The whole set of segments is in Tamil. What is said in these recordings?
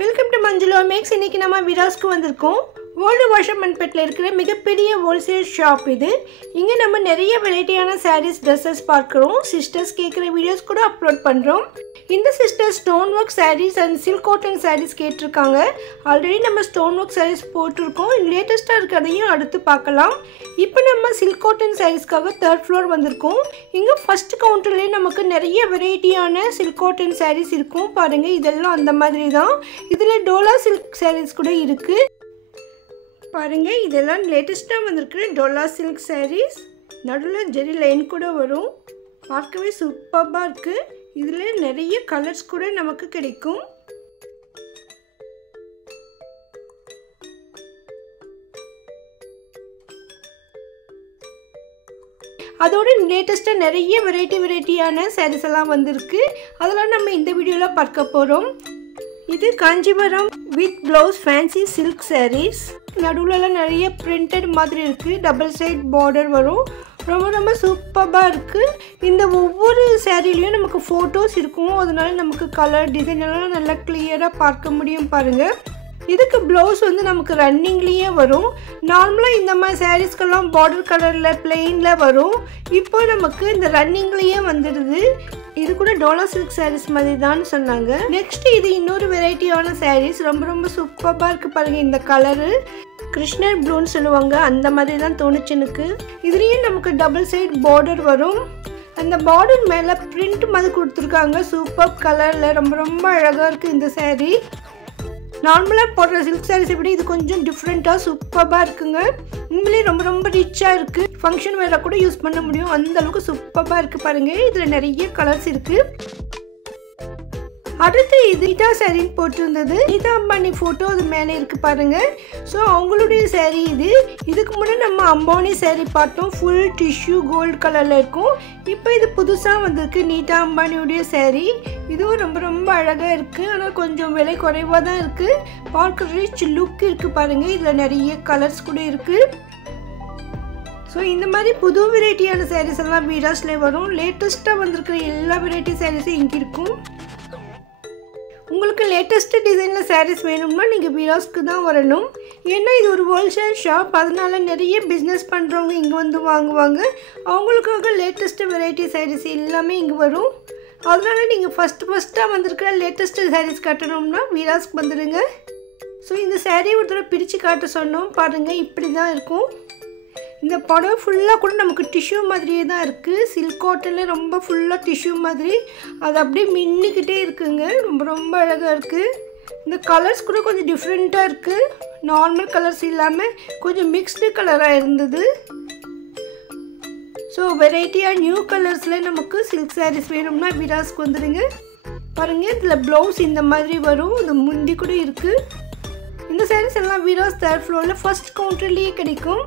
Welcome to Manjula maths. இன்னைக்கு நம்ம விராஸ்க்கு வந்திருக்கோம். ஓல்டு வாஷர்மன்பேட்டில் இருக்கிற மிகப்பெரிய ஹோல்சேல் ஷாப் இது. இங்கே நம்ம நிறைய வெரைட்டியான சாரீஸ் ட்ரெஸ்ஸஸ் பார்க்குறோம். சிஸ்டர்ஸ் கேட்குற வீடியோஸ் கூட அப்லோட் பண்ணுறோம். இந்த sister stone work saris and silk cotton saris கேட்டிருக்காங்க. ஆல்ரெடி நம்ம ஸ்டோன் ஒர்க் சாரீஸ் போட்டிருக்கோம். லேட்டஸ்ட்டாக இருக்கிறதையும் அடுத்து பார்க்கலாம். இப்போ நம்ம சில்க் காட்டன் சாரீஸ்க்காக 3rd ஃப்ளோர் வந்திருக்கோம். இங்கே ஃபஸ்ட் கவுண்டர்லேயே நமக்கு நிறைய வெரைட்டியான சில்க் காட்டன் சாரீஸ் இருக்கும். பாருங்கள், இதெல்லாம் அந்த மாதிரி தான். இதில் டோலா சில்க் சாரீஸ் கூட இருக்குது. பாருங்கள், இதெல்லாம் லேட்டஸ்ட்டாக வந்திருக்கிற டோலா சில்க் சாரீஸ். நடுவில் ஜெரி லைன் கூட வரும். பார்க்கவே சூப்பராக இருக்குது. இதில் நிறைய கலர்ஸ் கூட நமக்கு கிடைக்கும். அதோட லேட்டஸ்ட்டாக நிறைய வெரைட்டியான சாரீஸ் எல்லாம் வந்திருக்கு. அதெல்லாம் நம்ம இந்த வீடியோவில் பார்க்க போகிறோம். இது Kanchipuram with blouse fancy silk sarees. நடுவுலலாம் நிறைய பிரிண்டட் மாதிரி இருக்குது. டபுள் சைட் பார்டர் வரும். ரொம்ப சூப்பராக இருக்குது. இந்த ஒவ்வொரு சாரீலையும் நமக்கு ஃபோட்டோஸ் இருக்கும். அதனால நமக்கு கலர் டிசைன் எல்லாம் நல்லா கிளியராக பார்க்க முடியும். பாருங்கள், இதுக்கு ப்ளவுஸ் வந்து நமக்கு ரன்னிங்லேயே வரும். நார்மலாக இந்த மாதிரி சாரீஸ்க்கெல்லாம் பார்டர் கலரில் பிளெயினில் வரும். இப்போ நமக்கு இந்த ரன்னிங்லேயே வந்துடுது. இது கூட டோலா சில்க் சாரீஸ் மாதிரி தான் சொன்னாங்க. நெக்ஸ்ட் இது இன்னொரு வெரைட்டியான சாரீஸ். ரொம்ப சூப்பராக இருக்குது. பாருங்கள், இந்த கலரு கிருஷ்ணர் ப்ளூன்னு சொல்லுவாங்க. அந்த மாதிரி தான் தோணுச்சு எனக்கு. இதுலேயும் நமக்கு டபுள் சைட் பார்டர் வரும். அந்த பார்டர் மேலே பிரிண்ட் மாதிரி கொடுத்துருக்காங்க. சூப்பர் கலரில் ரொம்ப அழகாக இருக்குது இந்த சாரீ. நார்மலாக போடுற சில்க் சாரீஸை விட இது கொஞ்சம் டிஃப்ரெண்ட்டாக சூப்பராக இருக்குங்க. உண்மையிலே ரொம்ப ரிச்சாக இருக்குது. ஃபங்க்ஷன் வேற கூட யூஸ் பண்ண முடியும். அந்த அளவுக்கு சூப்பராக இருக்குது. பாருங்கள், இதில் நிறைய கலர்ஸ் இருக்குது. அடுத்து இது நீதா சாரின்னு போட்டிருந்தது. நீதா அம்பானி ஃபோட்டோ அது மேலே இருக்குது பாருங்கள். ஸோ அவங்களுடைய சாரீ இது. இதுக்கு முன்னாடி நம்ம அம்பானி சாரீ பார்த்தோம். ஃபுல் டிஷ்யூ கோல்டு கலரில் இருக்கும். இப்போ இது புதுசாக வந்திருக்கு நீதா அம்பானியுடைய சாரீ. இதுவும் ரொம்ப அழகாக இருக்குது. ஆனால் கொஞ்சம் விலை குறைவாக தான் இருக்குது. பார்க்க ரிச் லுக் இருக்குது. பாருங்கள், இதில் நிறைய கலர்ஸ் கூட இருக்குது. ஸோ இந்த மாதிரி புது வெரைட்டியான சாரீஸ் எல்லாம் வீராஸ்லேயே வரும். லேட்டஸ்ட்டாக வந்திருக்கிற எல்லா வெரைட்டி சாரீஸும் இங்கே இருக்கும். உங்களுக்கு லேட்டஸ்ட்டு டிசைனில் சாரீஸ் வேணும்னா நீங்கள் வீராஸ்க்கு தான் வரணும். ஏன்னா இது ஒரு ஹோல்சேல் ஷாப். அதனால நிறைய பிஸ்னஸ் பண்ணுறவங்க இங்கே வந்து வாங்குவாங்க. அவங்களுக்காக லேட்டஸ்ட்டு வெரைட்டி சாரீஸ் எல்லாமே இங்கே வரும். அதனால நீங்கள் ஃபஸ்ட்டாக வந்திருக்கிற லேட்டஸ்ட்டு சாரீஸ் கட்டணும்னா வீராஸ்க்கு வந்துடுங்க. ஸோ இந்த சாரீ ஒரு தடவை பிரித்து காட்ட சொன்னோம். பாருங்கள், இப்படி தான் இருக்கும். இந்த புடவை ஃபுல்லாக கூட நமக்கு டிஷ்யூ மாதிரியே தான் இருக்குது. சில்க் காட்டனில் ரொம்ப ஃபுல்லாக டிஷ்யூ மாதிரி அது அப்படியே மின்னிக்கிட்டே இருக்குங்க. ரொம்ப அழகாக இருக்குது. இந்த கலர்ஸ் கூட கொஞ்சம் டிஃப்ரெண்ட்டாக இருக்குது. நார்மல் கலர்ஸ் இல்லாமல் கொஞ்சம் மிக்ஸ்டு கலராக இருந்தது. ஸோ வெரைட்டியாக நியூ கலர்ஸில் நமக்கு சில்க் சாரீஸ் வேணும்னா விராஸ்க்கு வந்துடுங்க. பாருங்கள், இதில் ப்ளவுஸ் இந்த மாதிரி வரும். இந்த முந்தி கூட இருக்குது. இந்த சாரீஸ் எல்லாம் விராஸ் 3rd ஃப்ளோரில் ஃபஸ்ட் கவுண்டர்லேயே கிடைக்கும்.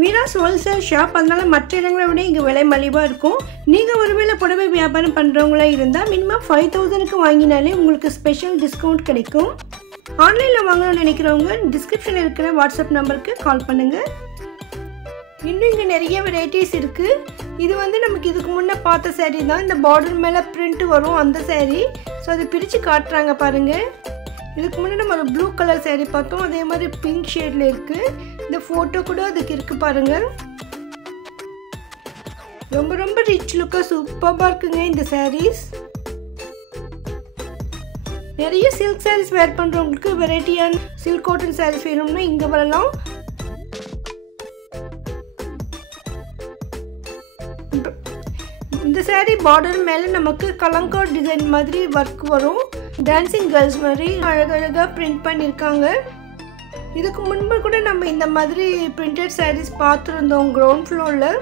Veeras wholesale shop. அதனால் மற்ற இடங்களை விட இங்கே விலை மலிவாக இருக்கும். நீங்கள் ஒருவேளை புடவை வியாபாரம் பண்ணுறவங்களா இருந்தால் மினிமம் 5000க்கு வாங்கினாலே உங்களுக்கு ஸ்பெஷல் டிஸ்கவுண்ட் கிடைக்கும். ஆன்லைனில் வாங்கணும்னு நினைக்கிறவங்க டிஸ்கிரிப்ஷனில் இருக்கிற வாட்ஸ்அப் நம்பருக்கு கால் பண்ணுங்கள். இன்னும் இங்கே நிறைய வெரைட்டிஸ் இருக்குது. இது வந்து நமக்கு இதுக்கு முன்னே பார்த்த சாரீ தான். இந்த பார்டர் மேலே பிரிண்ட் வரும் அந்த சாரீ. ஸோ அது பிரித்து காட்டுறாங்க பாருங்கள். இதுக்கு முன்னாடி நம்ம ஒரு ப்ளூ கலர் சாரீ பார்த்தோம். அதே மாதிரி பிங்க் ஷேடில் இருக்குது. இந்த ஃபோட்டோ கூட அதுக்கு இருக்குது பாருங்கள். ரொம்ப ரிச் லுக்காக சூப்பராக இருக்குங்க இந்த சாரீஸ். நிறைய சில்க் சாரீஸ் வேர் பண்ணுறவங்களுக்கு வெரைட்டியான சில்க் காட்டன் சாரீஸ் வேணும்னா இங்கே வரலாம். இந்த சாரீ பார்டர் மேலே நமக்கு கலங்காட் டிசைன் மாதிரி ஒர்க் வரும். டான்சிங் கேர்ள்ஸ் மாதிரி அழகழகாக பிரிண்ட் பண்ணியிருக்காங்க. இதுக்கு முன்பு கூட நம்ம இந்த மாதிரி பிரிண்டட் சாரீஸ் பார்த்துருந்தோம் கிரவுண்ட் ஃப்ளோரில்.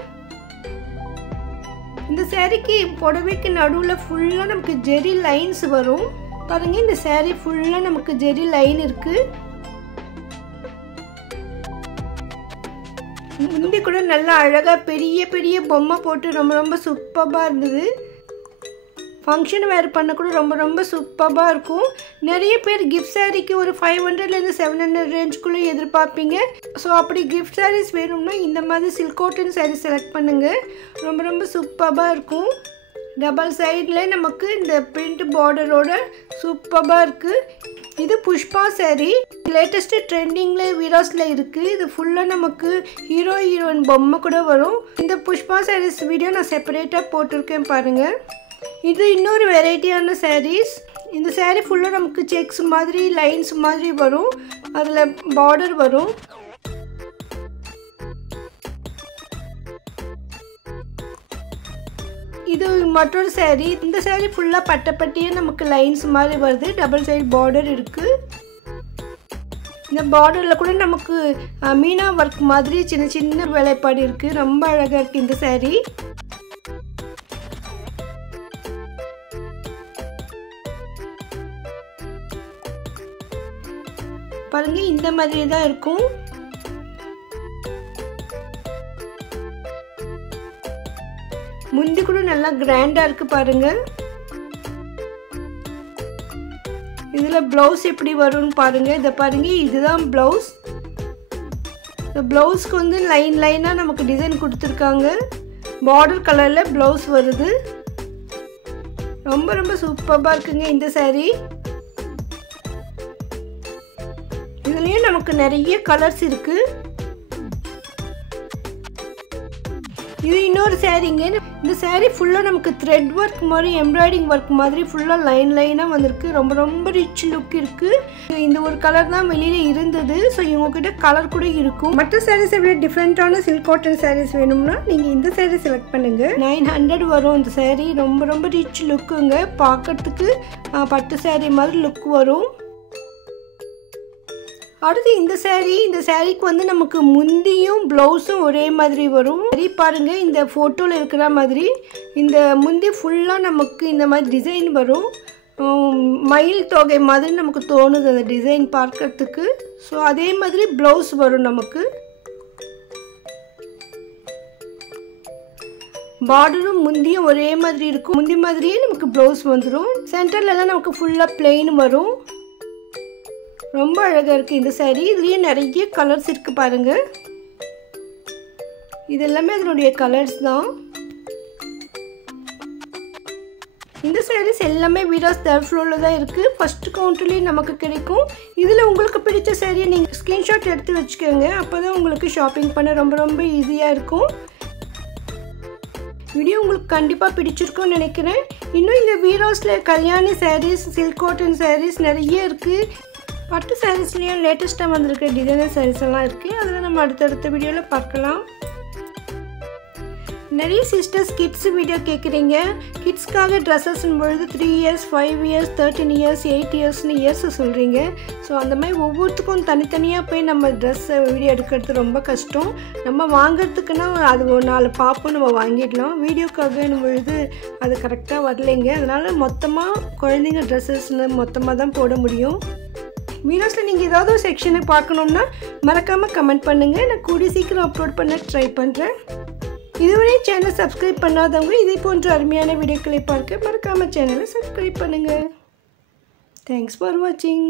இந்த சாரீக்கு புடவைக்கு நடுவில் ஃபுல்லாக நமக்கு ஜெரி லைன்ஸ் வரும். பாருங்கள், இந்த சாரீ ஃபுல்லாக நமக்கு ஜெரி லைன் இருக்குது. முந்தி கூட நல்லா அழகாக பெரிய பொம்மை போட்டு ரொம்ப சூப்பராக இருந்தது. ஃபங்க்ஷன் வேர் பண்ண கூட ரொம்ப சூப்பராக இருக்கும். நிறைய பேர் கிஃப்ட் சாரீக்கு ஒரு 500லேருந்து 700 ரேஞ்சுக்குள்ளே எதிர்பார்ப்பீங்க. ஸோ அப்படி கிஃப்ட் சாரீஸ் வேணும்னா இந்த மாதிரி சில்க் காட்டன் சாரீ செலக்ட் பண்ணுங்கள். ரொம்ப சூப்பராக இருக்கும். டபுள் சைடில் நமக்கு இந்த பிரிண்ட் பார்டரோட சூப்பராக இருக்குது. இது புஷ்பா saree. லேட்டஸ்ட் ட்ரெண்டிங்ல வீடியோஸ்ல இருக்கு. இது ஃபுல்லா நமக்கு ஹீரோ ஹீரோயின் பொம்மை கூட வரும். இந்த புஷ்பா sarees வீடியோ நான் செப்பரேட்டா போட்டுருக்கேன் பாருங்க. இது இன்னொரு வெரைட்டியான sarees. இந்த saree ஃபுல்லா நமக்கு செக்ஸ் மாதிரி லைன்ஸ் மாதிரி வரும். அதுல பார்டர் வரும். இது மற்றொரு saree. இந்த saree ஃபுல்லா பட்டப்பட்டியே நமக்கு லைன்ஸ் மாதிரி வருது. டபுள் சைடு பார்டர் இருக்கு. இந்த பார்டர்ல கூட நமக்கு மீனா வர்க் மாதிரி சின்ன சின்ன வேலைப்பாடு இருக்கு. ரொம்ப அழகா இருக்கு இந்த saree. பாருங்க இந்த மாதிரி தான் இருக்கும். முந்தி கூட நல்லா கிராண்டா இருக்கு பாருங்க. இதுல ப்ளவுஸ் எப்படி வரும்னு பாருங்க. இத பாருங்க இதுதான் ப்ளவுஸ். இந்த ப்ளவுஸ்க்கு வந்து லைன் லைனா நமக்கு டிசைன் கொடுத்திருக்காங்க. பார்டர் கலர்ல ப்ளவுஸ் வருது. ரொம்ப ரொம்ப சூப்பரா இருக்குங்க இந்த saree. இதுலயே நமக்கு நிறைய கலர்ஸ் இருக்கு. இது இன்னொரு சாரீங்க. இந்த saree ஃபுல்லா நமக்கு த்ரெட் வர்க் மாதிரி எம்ப்ராய்டிங் வர்க் மாதிரி ஃபுல்லா லைன் லைனா வந்திருக்கு. ரொம்ப ரொம்ப ரிச் லுக் இருக்கு. இந்த ஒரு கலர் தான் வெளியில இருந்தது. ஸோ இவங்க கிட்ட கலர் கூட இருக்கும். மற்ற சாரீஸை விட டிஃப்ரெண்டான சில்க் காட்டன் சாரீஸ் வேணும்னா நீங்க இந்த saree செலக்ட் பண்ணுங்க. 900 வரும் இந்த saree. ரொம்ப ரொம்ப ரிச் லுக்குங்க. பார்க்கறதுக்கு பட்டு saree மாதிரி லுக் வரும். அடுத்து இந்த சாரீக்கு வந்து நமக்கு முந்தியும் ப்ளவுஸும் ஒரே மாதிரி வரும். சரி பாருங்க இந்த ஃபோட்டோவில் இருக்கிற மாதிரி இந்த முந்தி ஃபுல்லாக நமக்கு இந்த மாதிரி டிசைன் வரும். மயில் தொகை மாதிரி நமக்கு தோணுது அந்த டிசைன் பார்க்கறதுக்கு. ஸோ அதே மாதிரி ப்ளவுஸ் வரும் நமக்கு. பார்டரும் முந்தியும் ஒரே மாதிரி இருக்கும். முந்தி மாதிரியே நமக்கு ப்ளவுஸ் வந்துடும். சென்டர்லலாம் நமக்கு ஃபுல்லாக பிளெயின் வரும். ரொம்ப அழகா இருக்கு இந்த saree. இதுலயே நிறைய கலர்ஸ் இருக்கு பாருங்க. இது எல்லாமே அதனுடைய கலர்ஸ் தான். இந்த sarees எல்லாமே வீடியோஸ் தேர்ட் ஃப்ளோர்ல தான் இருக்கு. ஃபர்ஸ்ட் கவுண்டர்லயே நமக்கு கிடைக்கும். இதுல உங்களுக்கு பிடிச்ச saree நீங்க ஸ்கிரீன்ஷாட் எடுத்து வச்சுக்கோங்க. அப்பதான் உங்களுக்கு ஷாப்பிங் பண்ண ரொம்ப ரொம்ப ஈஸியா இருக்கும். வீடியோ உங்களுக்கு கண்டிப்பா பிடிச்சிருக்கும்னு நினைக்கிறேன். இன்னும் இந்த வீடியோஸ்ல Kalyani sarees, silk cotton sarees நிறைய இருக்கு. பட்டு சாரீஸ்லேயும் லேட்டஸ்ட்டாக வந்திருக்க டிசைனர் சாரீஸ் எல்லாம் இருக்குது. அதெல்லாம் நம்ம அடுத்தடுத்த வீடியோவில் பார்க்கலாம். நிறைய சிஸ்டர்ஸ் கிட்ஸ் வீடியோ கேட்குறீங்க. கிட்ஸ்க்காக ட்ரெஸ்ஸஸ்ன்னு பொழுது 3 years, 5 years, 13 years, 8 yearsன்னு இயர்ஸ் சொல்கிறீங்க. ஸோ அந்த மாதிரி ஒவ்வொருத்துக்கும் தனித்தனியாக போய் நம்ம ட்ரெஸ் வீடியோ எடுக்கிறது ரொம்ப கஷ்டம். நம்ம வாங்கிறதுக்குன்னா அது ஒரு 4 பாப்பும் நம்ம வாங்கிடலாம். வீடியோக்காகன்னும் பொழுது அது கரெக்டாக வரலைங்க. அதனால் மொத்தமாக குழந்தைங்க ட்ரெஸ்ஸஸ்ன்னு மொத்தமாக தான் போட முடியும். வீடியோஸில் நீங்கள் ஏதாவது ஒரு செக்ஷனை பார்க்கணுன்னா மறக்காமல் கமெண்ட் பண்ணுங்கள். நான் கூடிய சீக்கிரம் அப்லோட் பண்ண ட்ரை பண்ணுறேன். இதுவரை சேனல் சப்ஸ்கிரைப் பண்ணாதவங்க இதே போன்ற அருமையான வீடியோக்களை பார்க்க மறக்காமல் சேனலை சப்ஸ்கிரைப் பண்ணுங்கள். தேங்க்ஸ் ஃபார் வாட்சிங்.